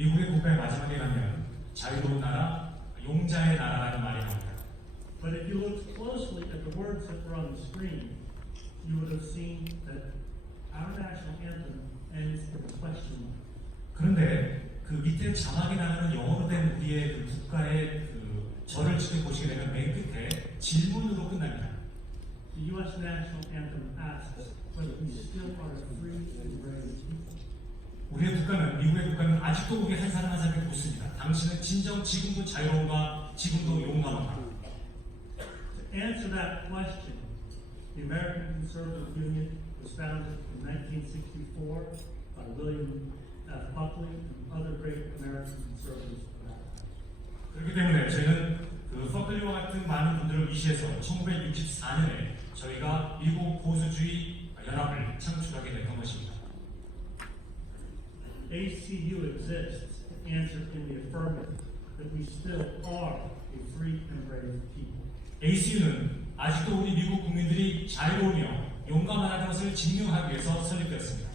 미국의 국가의 마지막에 가면 자유로운 나라, 용자의 나라라는 말이 나옵니다. But if you look closely at the words that were on the screen, you would have seen that our national anthem ends in a question mark. 그런데 그 밑에 자막이 나오는 영어로 된 우리의 그 국가의 그 절을 지켜보시게 되면 맨 끝에 질문으로 끝납니다. The U.S. national anthem asks whether we still are a free and brave people. 우리의 국가는, 미국의 국가는 아직도 우리 한 사람 한 사람에게 묻습니다. 당신은 진정 지금도 자유로운가? 지금도 용감한가? To answer that question, the American Conservative Union was founded in 1964 by William F. Buckley and other great American conservatives. 그렇기 때문에 저희는 그 퍼클리와 같은 많은 분들을 위시해서 1964년에 저희가 미국 보수주의 연합을 창출하게 됐던 것입니다. ACU exists to answer in the affirmative that we still are a free and brave people. ACU는 아직도 우리 미국 국민들이 자유로우며 용감하다는 것을 증명하기 위해서 설립되었습니다.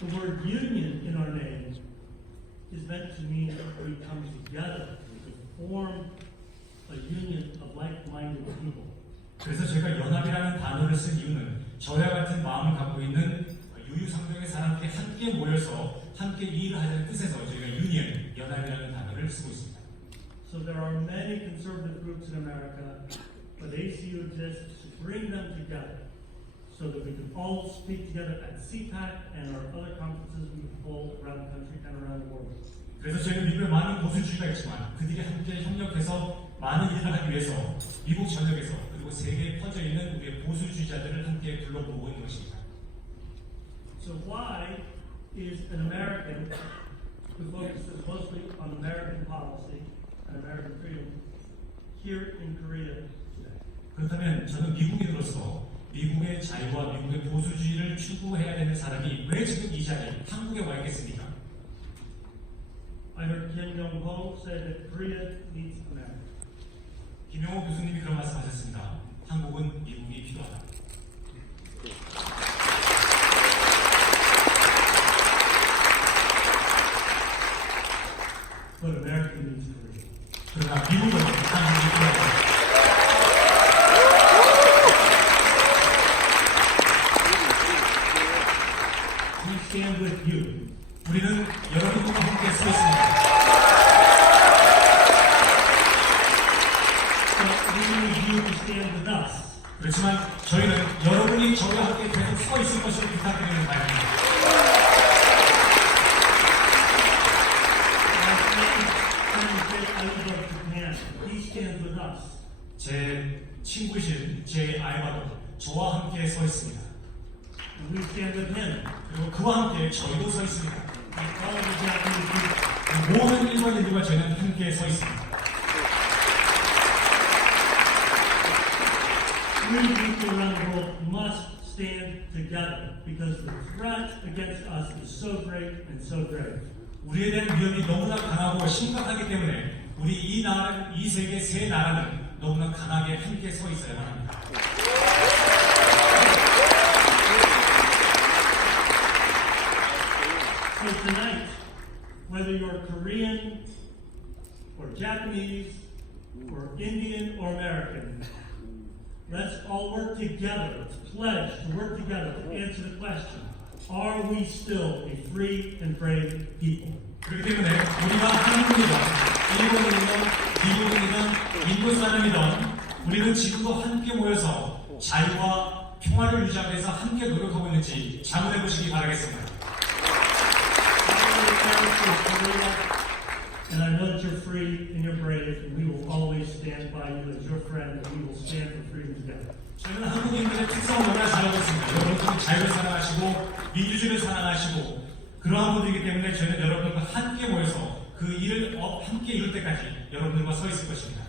The word union in our name is meant to mean that we come together to form a union of like-minded people. 그래서 제가 연합이라는 단어를 쓴 이유는 저와 같은 마음을 갖고 있는 유유상종의 사람들이 함께 모여서 함께 일을 하자는 뜻에서 저희가 유니언, 연합이라는 단어를 쓰고 있습니다. So there are many conservative groups in America, but ACU exists to bring them together so that we can all speak together at CPAC and our other conferences we hold around the country and around the world. 그래서 저희는 미국에 많은 보수주의가 있지만 그들이 함께 협력해서 많은 일을 하기 위해서 미국 전역에서 그리고 세계에 퍼져 있는 우리의 보수주의자들을 함께 불러 모으고 있는 것입니다. So why is an American who focuses mostly on American policy and American freedom here in Korea today? 그렇다면 저는 미국인으로서 미국의 자유와 미국의 보수주의를 추구해야 되는 사람이 왜 지금 이 자리에 한국에 와 있겠습니까? I heard Kim Yong-ho say that Korea needs America. 김용호 교수님이 그런 말씀하셨습니다. 한국은 미국이 필요하다. But America needs Korea. 그러나 미국은 한국이 필요하다. We stand with you. 우리는 여러분과 함께 서 있습니다. But we need you to stand with us. 그렇지만 저희는 여러분이 저와 함께 계속 서 있을 것을 부탁드리는 바입니다. He stands with us. 제 친구이신 제 아이바도 저와 함께 서 있습니다. And we stand with him. 그리고 그와 함께 저희도 서 있습니다. And all of the Japanese people. 모든 일반인들과 저희는 함께 서 있습니다. Free people around the world must stand together because the threat against us is so great and so grave. 우리에 대한 위협이 너무나 강하고 심각하기 때문에 우리 이 나라, 이 세계 세 나라는 너무나 강하게 함께 서 있어야만 합니다. So tonight, whether you're Korean or Japanese or Indian or American, let's all work together, let's pledge to work together to answer the question, are we still a free and brave people? 그렇기 때문에 우리가 한국이든 일본이든 미국이든 인도 사람이든 우리는 지금도 함께 모여서 자유와 평화를 유지하기 위해서 함께 노력하고 있는지 자문해 보시기 바라겠습니다. And I know that you're free and you're brave, and we will always stand by you as your friend, and we will stand for freedom together. 저는 한국인들의 특성을 너무나 잘 알고 있습니다. 여러분들은 자유를 사랑하시고 민주주의를 사랑하시고 그러한 분들이기 때문에 저희는 여러분들과 함께 모여서 그 일을 함께 이룰 때까지 여러분들과 서 있을 것입니다.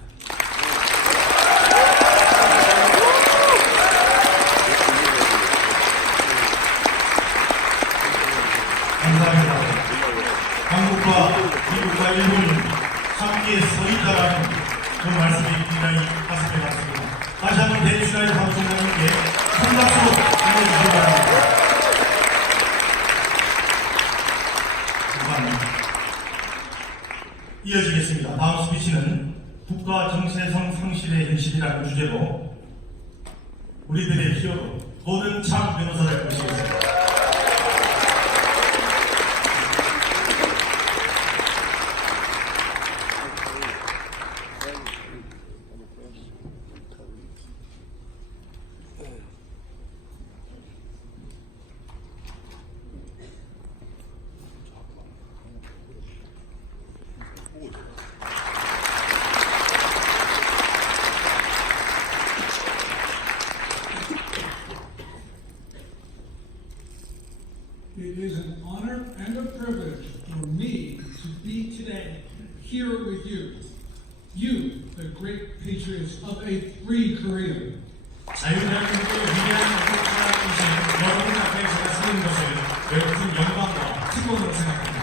감사합니다. 한국과 미국과 일본이 함께 서 있다라는 그 말씀이 굉장히 가슴에 닿습니다. 다시 한번 대주나의 방송을 국가 정체성 상실의 현실이라는 주제로 우리들의 히어로 고든 장 변호사를 모시겠습니다. It is an honor and a privilege for me to be today here with you, the great patriots of a free Korea. 자유대한민국의 위대한 애국자이신 여러분 앞에 제가 서는 것을 매우 큰 영광과 특권으로 생각합니다.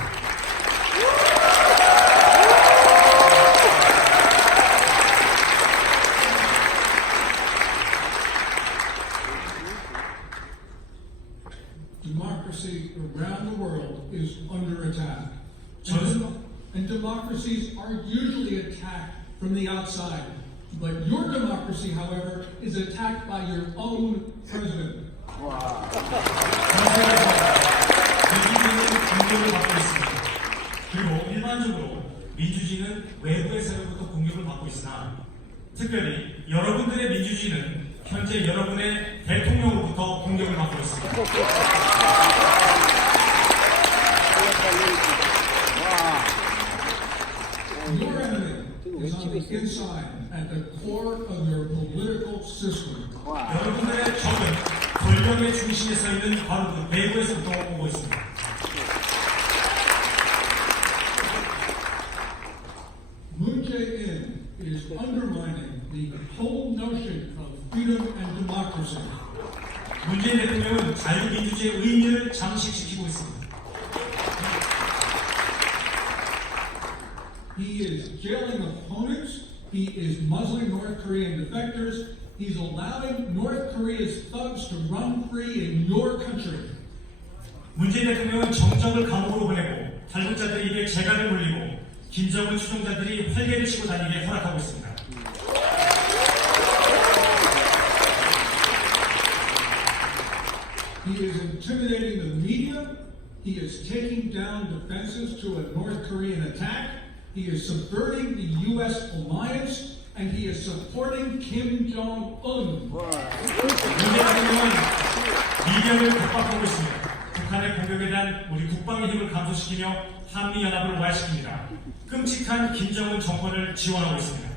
Democracy around the world is under attack. 저는- And democracies are usually attacked from the outside. But your democracy, however, is attacked by your own president. 민주주의는 공격을 받고 있습니다. 그리고 일반적으로 민주주의는 외부의 세력부터 공격을 받고 있으나 특별히 여러분들의 민주주의는 현재 여러분의 대통령으로부터 공격을 받고 있습니다. Your enemy is on the inside, at the core of your political system. 여러분들의 적은 권력의 중심에 서 있는 바로 그 내부에서부터 오고 있습니다. Moon Jae-in is undermining the whole notion of freedom and democracy. 문재인 대통령은 자유민주주의의 의미를 잠식시키고 있습니다. He is jailing opponents. He is muzzling North Korean defectors. He's allowing North Korea's thugs to run free in your country. 문재인 대통령은 정적을 감옥으로 보내고 탈북자들에게 재갈을 물리고 김정은 추종자들이 활개를 치고 다니게 허락하고 있습니다. He is intimidating the media. He is taking down defenses to a North Korean attack. He is subverting the U.S. alliance. And he is supporting Kim Jong-un. 문재인 대통령은 미디어를 독박하고 있습니다. 북한의 공격에 대한 우리 국방의 힘을 감소시키며 한미연합을 와해시킵니다. 끔찍한 김정은 정권을 지원하고 있습니다.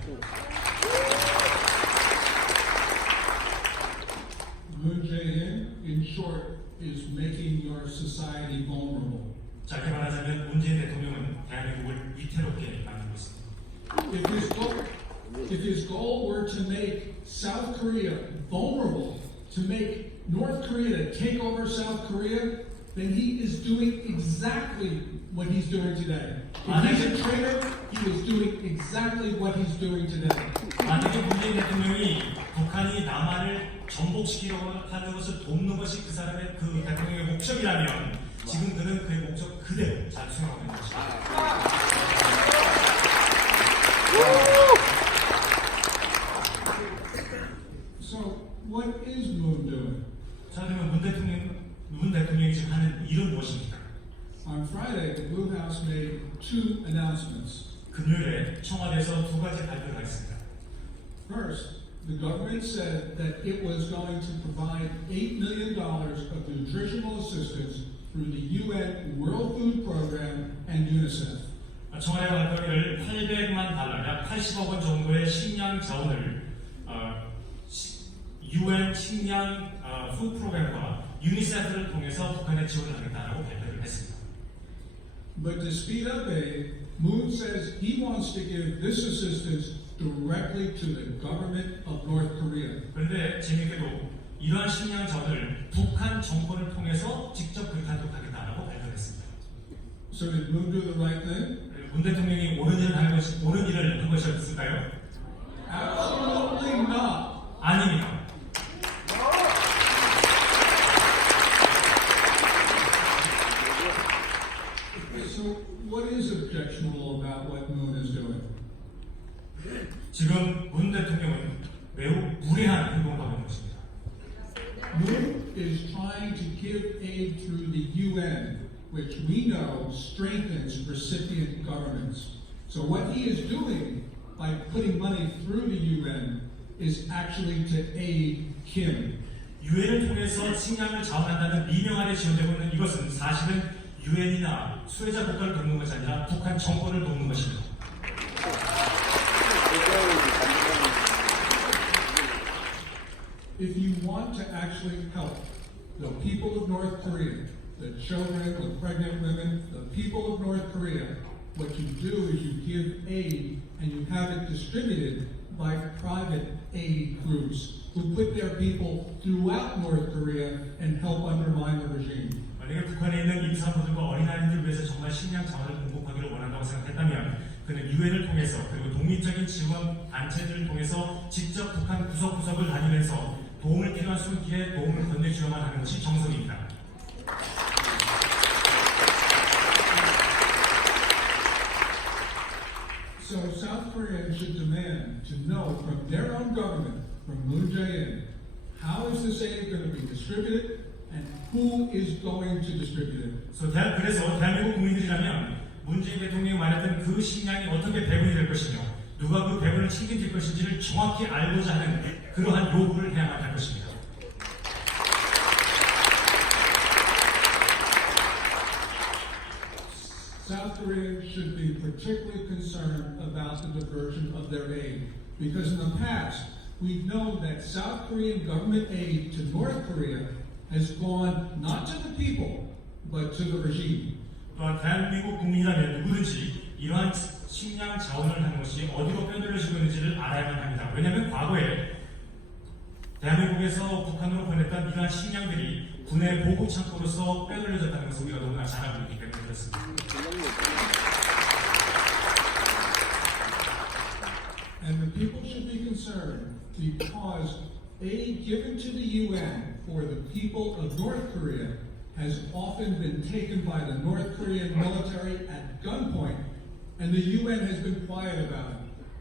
Moon Jae-in, in short, is making your society vulnerable. 짧게 말하자면 문재인 대통령은 대한민국을 위태롭게 만들고 있습니다. If his goal were to make South Korea vulnerable, to make North Korea to take over South Korea, then he is doing exactly what he's doing today. If he's a traitor, he is doing exactly what he's doing today. 만약에 문재인 대통령이 북한이 남한을 전복시키려고 하는 것을 돕는 것이 그 사람의 그 대통령의 목적이라면 지금 그는 그의 목적 그대로 잘 수행하고 있는 것입니다. So, what is Moon doing? 자, 그러면 문 대통령이 지금 하는 일은 무엇입니까? On Friday, the Blue House made two announcements. 금요일에 청와대에서 두 가지 발표를 하겠습니다. First, the government said that it was going to provide $8 million of nutritional assistance through the UN World Food Program and UNICEF. 청와대 발표를 800만 달러, 약 80억 원 정도의 식량 자원을 UN 식량 푸드 프로그램과 유니세프를 통해서 북한에 지원을 하겠다고 발표를 했습니다. But to speed up aid, Moon says he wants to give this assistance directly to the government of North Korea. 그런데 재미있게도 이러한 식량 자원을 북한 정권을 통해서 직접 그렇게하도록 하겠다고 발표를 했습니다. So did Moon do the right thing? 문 대통령이 옳은 일을 한 것이었을까요? Absolutely not. 아닙니다. So what is objectionable about what Moon is doing? 지금 trying to give aid through the UN, which we know strengthens recipient governments. So what he is doing by putting money through the UN is actually to aid Kim. 유엔을 통해서 식량을 자원한다는 미명 아래 지원되고 있는 이것은 사실은 유엔이나 수혜자 국가를 돕는 것이 아니라 북한 정권을 돕는 것입니다. If you want to actually help the people of North Korea, the children, the pregnant women, the people of North Korea, what you do is you give aid and you have it distributed by private aid groups who put their people throughout North Korea and help undermine the regime. 만약에 북한에 있는 임산부들과 어린아이들을 위해서 정말 식량 자원을 공급하기를 원한다고 생각했다면 그는 유엔을 통해서 그리고 독립적인 지원 단체들을 통해서 직접 북한 구석구석을 다니면서 도움을 필요한 손길에 도움을 건네주어만 하는 것이 정석입니다. So South Koreans should demand to know from their own government, from Moon Jae-in, how is this aid going to be distributed and who is going to distribute it? 그래서 대한민국 국민들이라면 문재인 대통령이 말했던 그 식량이 어떻게 배분이 될 것이며 누가 그 배분을 책임질 것인지를 정확히 알고자 하는 그러한 요구를 해야만 할 것입니다. South Koreans should be particularly concerned about the diversion of their aid because in the past we've known that South Korean government aid to North Korea has gone not to the people but to the regime. 또한 대한민국 국민이라면 누구든지 이러한 식량 자원을 하는 것이 어디로 빼돌려지고 있는지를 알아야만 합니다. 왜냐하면 과거에 대한민국에서 북한으로 보냈던 이러한 식량들이 군의 보급 창고로서 빼돌려졌다는 것을 우리가 너무나 잘 알고 있기 때문에 그렇습니다. And the people should be concerned because aid given to the UN for the people of North Korea has often been taken by the North Korean military at gunpoint, and the UN has been quiet about it.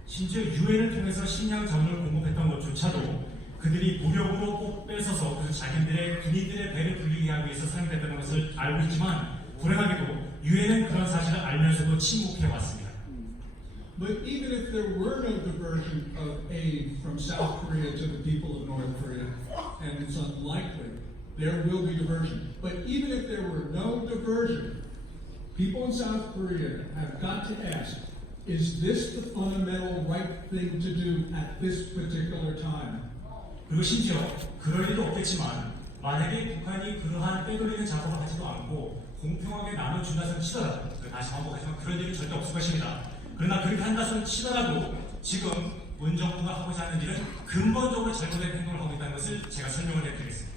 심지어 유엔을 통해서 식량 자원을 공급했던 것조차도 그들이 무력으로 꼭 뺏어서 그래서 자기들의 군인들의 배를 불리게 하기 위해서 사용됐다는 것을 알고 있지만 불행하게도 유엔은 그런 사실을 알면서도 침묵해 왔습니다. But even if there were no diversion of aid from South Korea to the people of North Korea, and it's unlikely, there will be diversion. But even if there were no diversion, people in South Korea have got to ask, is this the fundamental right thing to do at this particular time? 그리고 심지어 그럴 일도 없겠지만 만약에 북한이 그러한 빼돌리는 작업을 하지도 않고 공평하게 나눠준다선 치더라도 다시 반복하지만 그런 일은 절대 없을 것입니다. 그러나 그렇게 한다선 치더라도 지금 문 정부가 하고자 하는 일은 근본적으로 잘못된 행동을 하고 있다는 것을 제가 설명을 해드리겠습니다.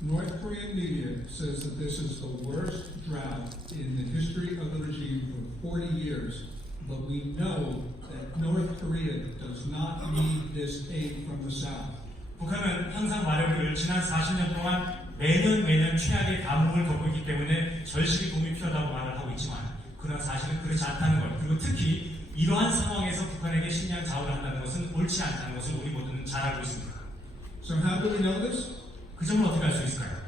North Korean media says that this is the worst drought in the history of the regime for 40 years. But we know that North Korea does not need this aid from the South. 북한은 항상 말하기를 지난 40년 동안 매년 최악의 가뭄을 겪고 있기 때문에 절실히 도움이 필요하다고 말을 하고 있지만 그러나 사실은 그렇지 않다는 것 그리고 특히 이러한 상황에서 북한에게 식량 자원을 한다는 것은 옳지 않다는 것을 우리 모두는 잘 알고 있습니다. So how do we know this? 그 점을 어떻게 알 수 있을까요?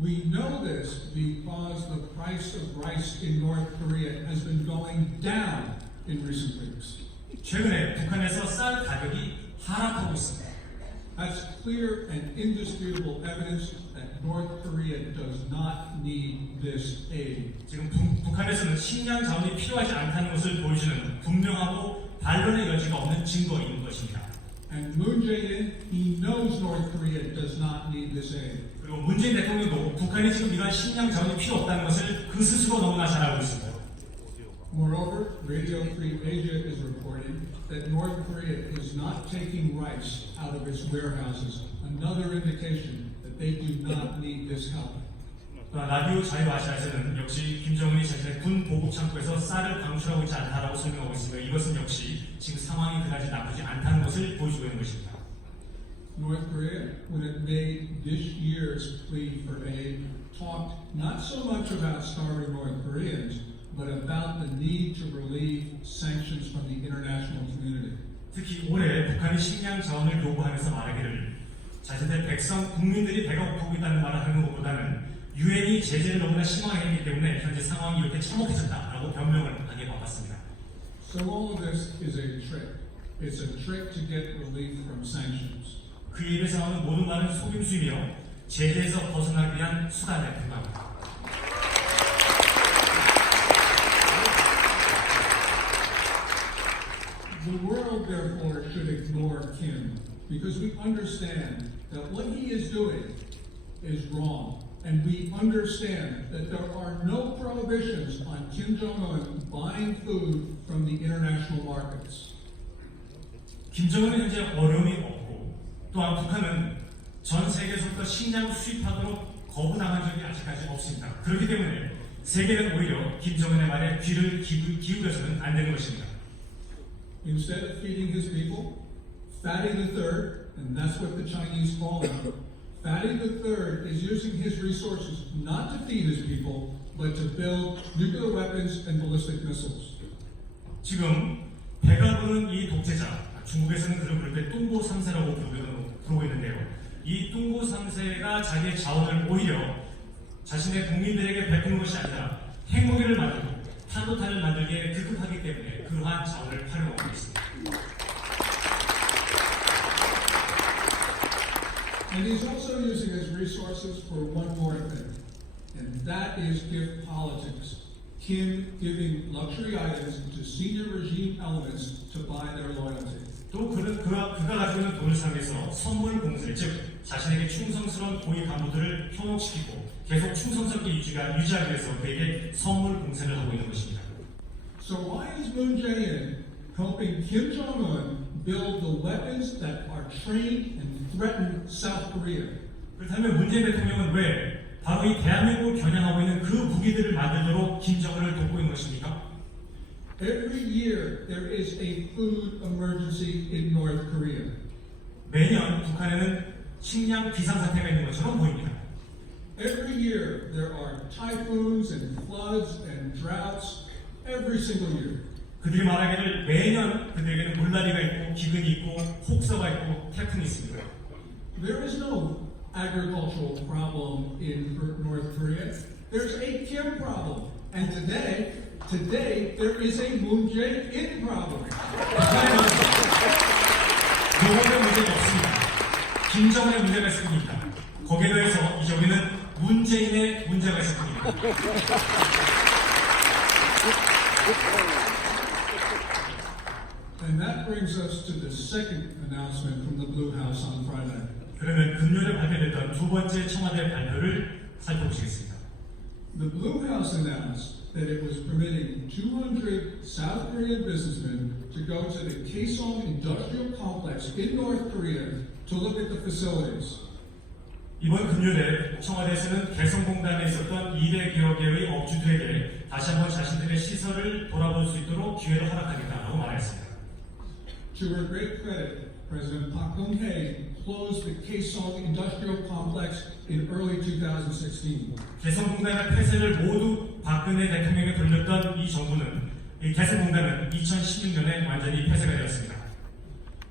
We know this because the price of rice in North Korea has been going down in recent weeks. 최근에 북한에서 쌀 가격이 하락하고 있습니다. That's clear and indisputable evidence that North Korea does not need this aid. 지금 북한에서는 식량 자원이 필요하지 않다는 것을 보여주는 분명하고 반론의 여지가 없는 증거인 것입니다. And Moon Jae-in, he knows North Korea does not need this aid. 그리고 문재인 대통령도 북한이 지금 이러한 식량 자원이 필요 없다는 것을 그 스스로 너무나 잘 알고 있습니다. Moreover, Radio Free Asia is reporting that North Korea is not taking rice out of its warehouses, another indication that they do not need this help. 라디오 자유아시아에서는 역시 김정은이 자신의 군 보급 창고에서 쌀을 방출하고 있지 않다라고 설명하고 있으며 이것은 역시 지금 상황이 그다지 나쁘지 않다는 것을 보여주고 있는 것입니다. North Korea, when it made this year's plea for aid, talked not so much about starving North Koreans, but about the need to relieve sanctions from the international community. 특히 올해 북한이 식량 자원을 요구하면서 말하기를 자신들 백성, 국민들이 배가 고프고 있다는 말을 하는 것보다는 유엔이 제재를 너무나 심하게 했기 때문에 현재 상황이 이렇게 참혹해졌다라고 변명을 하게 바빴습니다. So all of this is a trick. It's a trick to get relief from sanctions. 그 입에서 나오는 모든 말은 속임수이며 제재에서 벗어나기 위한 수단에 불과합니다. The world, therefore, should ignore Kim because we understand that what he is doing is wrong. And we understand that there are no prohibitions on Kim Jong-un buying food from the international markets. 김정은은 현재 어려움이 없고 또한 북한은 전 세계에서부터 식량 수입하도록 거부당한 적이 아직까지 없습니다. 그렇기 때문에 세계는 오히려 김정은의 말에 귀를 기울여서는 안 되는 것입니다. Instead of feeding his people, Fatty the Third, and that's what the Chinese call him, Fatty the Third is using his resources not to feed his people, but to build nuclear weapons and ballistic missiles. 지금 배가 부른 이 독재자, 중국에서는 그를 부를 때 뚱보 3세라고 부르고 있는데요. 이 뚱보 3세가 자기의 자원을 오히려 자신의 국민들에게 베푸는 것이 아니라 핵무기를 만들고 탄도탄을 만들기에 급급하기 때문에 그러한 자원을 활용하고 있습니다. And he's also using his resources for one more thing, and that is gift politics. Kim giving luxury items to senior regime elements to buy their loyalty. 또 그가 가지고 있는 돈을 사용해서 선물 공세, 즉 자신에게 충성스러운 고위 간부들을 현혹시키고 계속 충성스럽게 유지하기 위해서 그에게 선물 공세를 하고 있는 것입니다. So why is Moon Jae-in helping Kim Jong-un build the weapons that are trained and threaten South Korea? 그렇다면 문재인 대통령은 왜 바로 이 대한민국을 겨냥하고 있는 그 무기들을 만들도록 김정은을 돕고 있는 것입니까? Every year there is a food emergency in North Korea. 매년 북한에는 식량 비상사태가 있는 것처럼 보입니다. Every year there are typhoons and floods and droughts. Every single year. 그들이 말하기를 매년 그들에게는 물난리가 있고 기근이 있고 혹서가 있고 태풍이 있습니다. There is no agricultural problem in North Korea. There's a Kim problem. And today there is a Moon Jae-in problem. 북한에는 농업의 문제가 없습니다. 김정은의 문제가 있을 뿐입니다. 거기에 더해서 이제 우리는 문재인의 문제가 있을 뿐입니다. And that brings us to the second announcement from the Blue House on Friday. 그러면 금요일에 발표됐던 두 번째 청와대 발표를 살펴보시겠습니다. The Blue House announced that it was permitting 200 South Korean businessmen to go to the Kaesong Industrial Complex in North Korea to look at the facilities. 이번 금요일에 청와대에서는 개성공단에 있었던 200여 개의 업주들에게 다시 한번 자신들의 시설을 돌아볼 수 있도록 기회를 허락하겠다고 말했습니다. To her great credit, President Park Geun-hye closed the Kaesong Industrial Complex in early 2016. 개성공단의 폐쇄를 모두 박근혜 대통령에 돌렸던 이 정부는 이 개성공단은 2016년에 완전히 폐쇄가 되었습니다.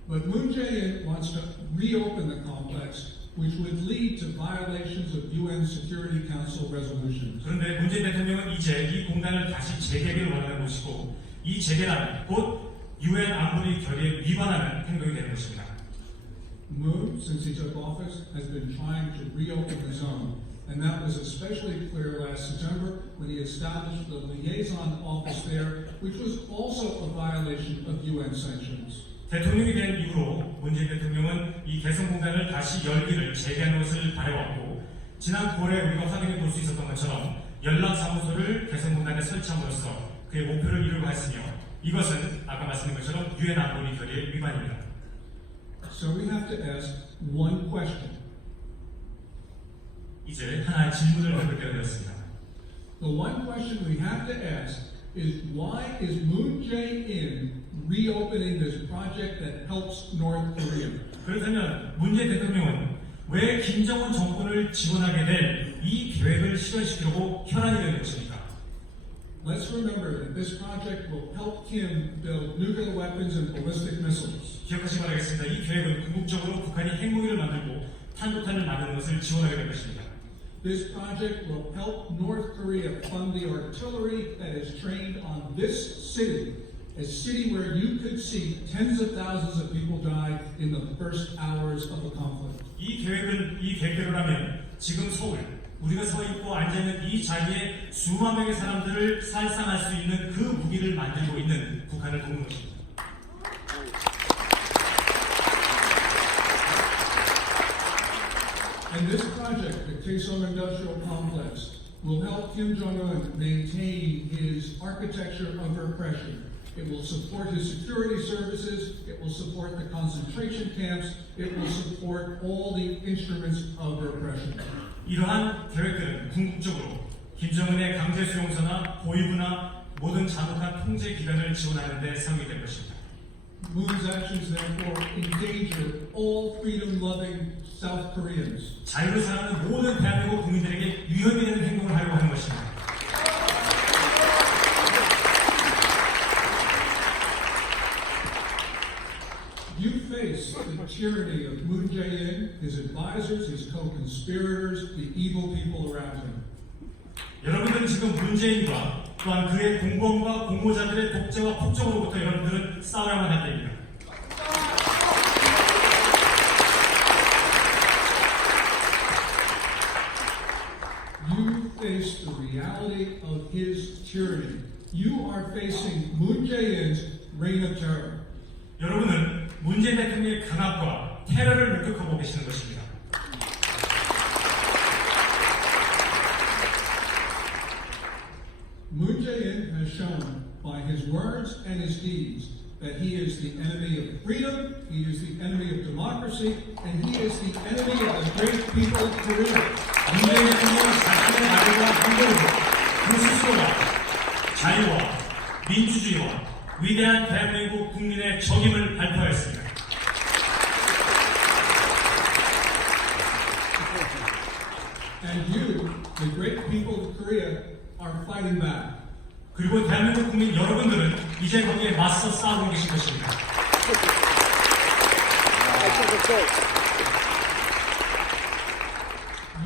But Moon Jae-in wants to reopen the complex, which would lead to violations of UN Security Council resolutions. 그런데 문재인 대통령은 이제 이 공단을 다시 재개를 원하는 것이고 이 재개란 곧 UN 안보리 결의에 위반하는 행동이 되는 것입니다. Moon, since he took office, has been trying to reopen the zone, and that was especially clear last September when he established the liaison office there, which was also a violation of UN sanctions. 대통령이 된 이후로 문재인 대통령은 이 개성공단을 다시 열기를 재개하는 것을 바라왔고 지난 9월에 우리가 확인해 볼 수 있었던 것처럼 연락사무소를 개성공단에 설치함으로써 그의 목표를 이루고 했으며 이것은 아까 말씀드린 것처럼 UN 안보리 결의의 위반입니다. So we have to ask one question. 이제 하나의 질문을 해볼 때가 되었습니다. The one question we have to ask is why is Moon Jae-in reopening this project that helps North Korea? 그렇다면 문재인 대통령은 왜 김정은 정권을 지원하게 될 이 계획을 실현시키려고 현안이 되는 것입니까? let's remember that this project will help Kim build nuclear weapons and ballistic missiles. 기억하시기 바라겠습니다. 이 계획은 궁극적으로 북한이 핵무기를 만들고 탄도탄을 만드는 것을 지원하게 될 것입니다. This project will help North Korea fund the artillery that is trained on this city, a city where you could see tens of thousands of people die in the first hours of a conflict. 이 계획대로라면 지금 서울, 우리가 서 있고 앉아 있는 이 자리에 수만 명의 사람들을 살상할 수 있는 그 무기를 만들고 있는 북한을 돕는 것입니다. And this project, the Kaesong Industrial Complex, will help Kim Jong-un maintain his architecture of repression. It will support his security services, it will support the concentration camps, it will support all the instruments of repression. 이러한 계획들은 궁극적으로 김정은의 강제 수용소나 보위부나 모든 잔혹한 통제 기관을 지원하는 데 사용이 될 것입니다. Moon's actions therefore endanger all freedom-loving South Koreans. 자유를 사랑하는 모든 대한민국 국민들에게 위협이 되는 행동을 하려고 하는 것입니다. You face the tyranny of Moon Jae-in, his advisors, his co-conspirators, the evil people around him. 여러분들은 지금 문재인과 또한 그의 공범과 공모자들의 독재와 폭정으로부터 여러분들은 싸워야만 할 때입니다. You face the reality of his tyranny. You are facing Moon Jae-in's reign of terror. 여러분은 문재인 대통령의 강압과 테러를 목격하고 계시는 것입니다. Moon Jae-in has shown by his words and his deeds that he is the enemy of freedom, he is the enemy of democracy, and he is the enemy of the great people of Korea. 문재인 대통령은 자신의 말과 행동으로 그 스스로가 자유와 민주주의와 위대한 대한민국 국민의 적임을 발표하였습니다. And you, the great people of Korea, are fighting back. 그리고 대한민국 국민 여러분들은 이제 거기에 맞서 싸우고 계신 것입니다.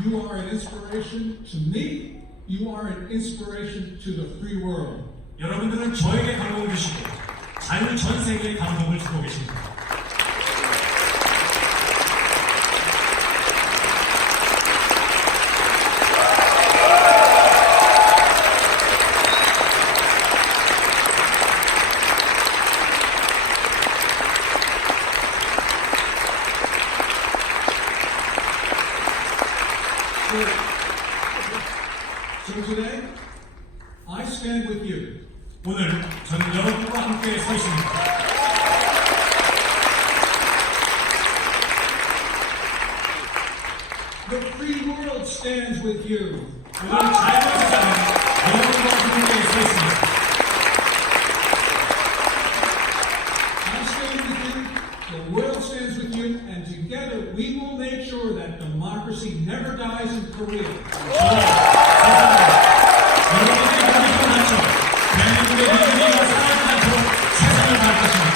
You are an inspiration to me. You are an inspiration to the free world. 여러분들은 저에게 감동을 주시고 자유 전 세계에 감동을 주고 계십니다. So today, I stand with you. 오늘 저는 여러분과 함께 서 있습니다. The free world stands with you. 오늘 자유로운 세상은 여러분과 함께 서 있습니다. I stand with you, the world stands with you, and together we will make sure that democracy never dies in Korea. 여러분들이 보시고 나서 대한민국의 민주주의가 사라지지 않도록 세상을 바랄 것입니다.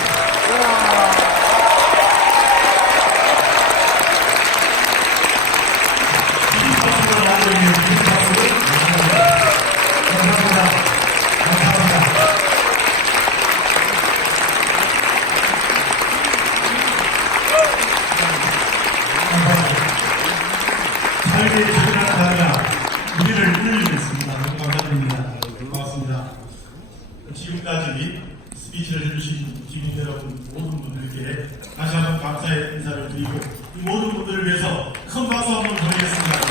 삶의 질이나 다르냐 우리를 끌리고 있습니다. 너무 감사드립니다. 고맙습니다. 지금까지 스피치를 해주신 기민 여러분 모든 분들께 다시 한번 감사의 인사를 드리고 이 모든 분들을 위해서 큰 박수 한번 보내겠습니다.